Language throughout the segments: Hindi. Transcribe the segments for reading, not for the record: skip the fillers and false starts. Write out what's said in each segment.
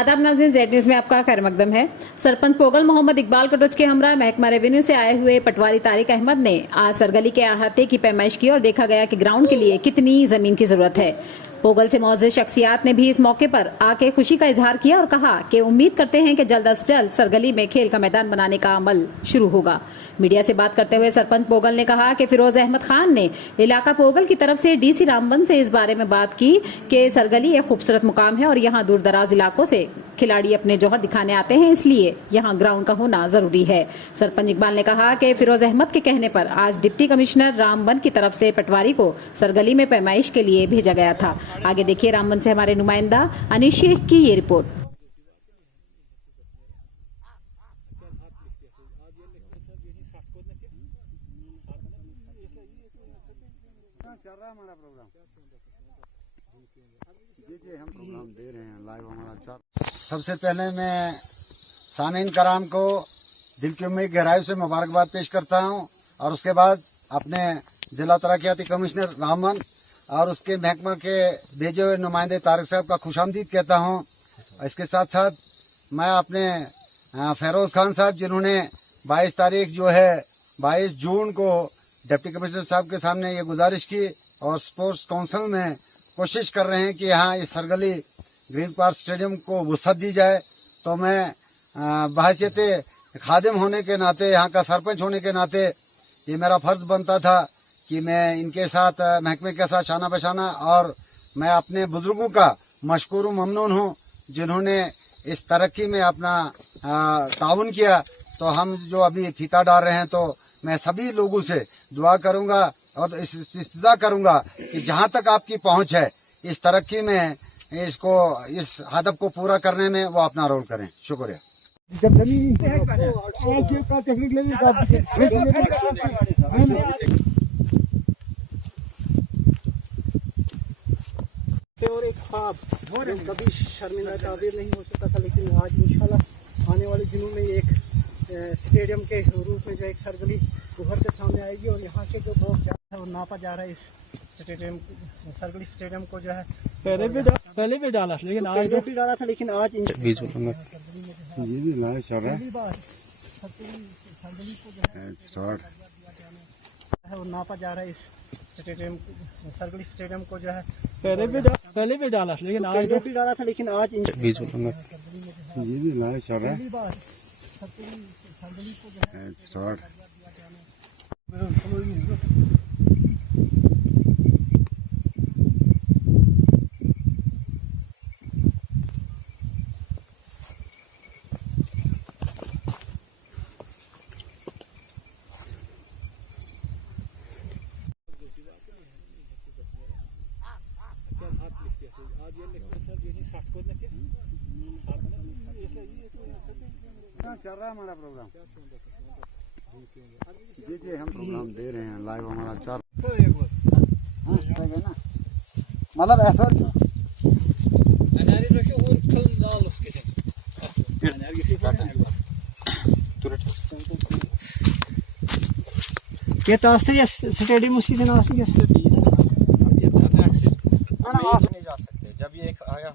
आदाब नाज़रीन, जेड न्यूज में आपका खैर मकदम है। सरपंच पोगल मोहम्मद इकबाल कटोच के हमरा महकमा रेवेन्यू से आए हुए पटवारी तारिक अहमद ने आज सरगली के अहाते की पैमाइश की और देखा गया कि ग्राउंड के लिए कितनी जमीन की जरूरत है। पोगल से मौजूद शख्सियात ने भी इस मौके पर आके खुशी का इजहार किया और कहा कि उम्मीद करते हैं कि जल्द अज जल्द सरगली में खेल का मैदान बनाने का अमल शुरू होगा। मीडिया से बात करते हुए सरपंच पोगल ने कहा कि फिरोज अहमद खान ने इलाका पोगल की तरफ से डीसी रामबन से इस बारे में बात की कि सरगली एक खूबसूरत मुकाम है और यहाँ दूर दराज इलाकों से खिलाड़ी अपने जौहर दिखाने आते हैं, इसलिए यहाँ ग्राउंड का होना जरूरी है। सरपंच इकबाल ने कहा कि फिरोज अहमद के कहने पर आज डिप्टी कमिश्नर रामबन की तरफ से पटवारी को सरगली में पैमाइश के लिए भेजा गया था। आगे देखिए रामबन से हमारे नुमाइंदा अनीश शेख की ये रिपोर्ट। चल रहा है हमारा प्रोग्राम। देखिए हम प्रोग्राम दे रहे हैं लाइव हमारा चल। सबसे पहले मैं सामीन कराम को दिल की उम्मीद गहराई से मुबारकबाद पेश करता हूं और उसके बाद अपने जिला तरक्याती कमिश्नर रामबन और उसके महकमा के भेजे हुए नुमाइंदे तारिक साहब का खुशामदीद कहता हूं। इसके साथ साथ मैं अपने फिरोज खान साहब जिन्होंने 22 तारीख जो है 22 जून को डिप्टी कमिश्नर साहब के सामने ये गुजारिश की और स्पोर्ट्स काउंसिल में कोशिश कर रहे हैं कि यहाँ इस सरगली ग्रीन पार्क स्टेडियम को वसअत दी जाए। तो मैं बहैसियत खादिम होने के नाते, यहाँ का सरपंच होने के नाते ये मेरा फर्ज बनता था कि मैं इनके साथ महकमे के साथ शाना बशाना, और मैं अपने बुजुर्गों का मशकूर ममनून हूँ जिन्होंने इस तरक्की में अपना ताउन किया। तो हम जो अभी फीता डाल रहे हैं, तो मैं सभी लोगों से दुआ करूंगा और इस्तिदा करूंगा कि जहां तक आपकी पहुंच है इस तरक्की में इसको इस हदफ को पूरा करने में वो अपना रोल करें। शुक्रिया। जब जमीन का टेक्निक लेने और एक ख्वाब कभी शर्मिंदा ताबीर नहीं हो सकता था, लेकिन आज इंशाल्लाह आने वाले दिनों में एक स्टेडियम के रूप में जो एक सरगली उभर के सामने आएगी और यहाँ के जो लोग जा रहे हैं और नापा जा रहा है इस स्टेडियम सरगली स्टेडियम को जो है पहले भी डाला, लेकिन आज भी डाला था, लेकिन आज ये भी लाइव चल रहा है और नापा जा रहा है इस स्टेडियम सरगली स्टेडियम को जो है पहले भी डाला, लेकिन आज भी डाला था, लेकिन आज ये भी लाइव चल रहा है। चल रहा है हमारा प्रोग्राम। देखिए हम प्रोग्राम दे रहे हैं लाइव हमारा चल ना, मतलब ऐसा ये स्टेडियम उसकी दिन नहीं जा सकते। जब ये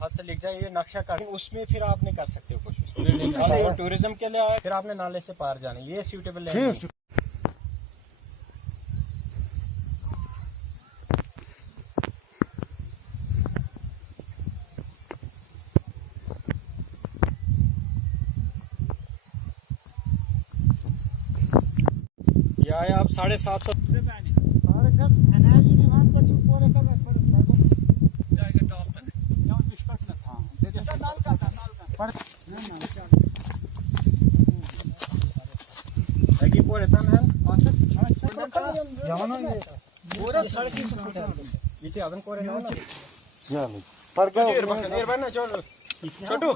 हाथ से लिख जाए ये नक्शा काट, उसमें फिर आप नहीं कर सकते कुछ। टूरिज्म के लिए आया, फिर आपने नाले से पार जाना, ये सूटेबल है। ये आया आप 750 छोटू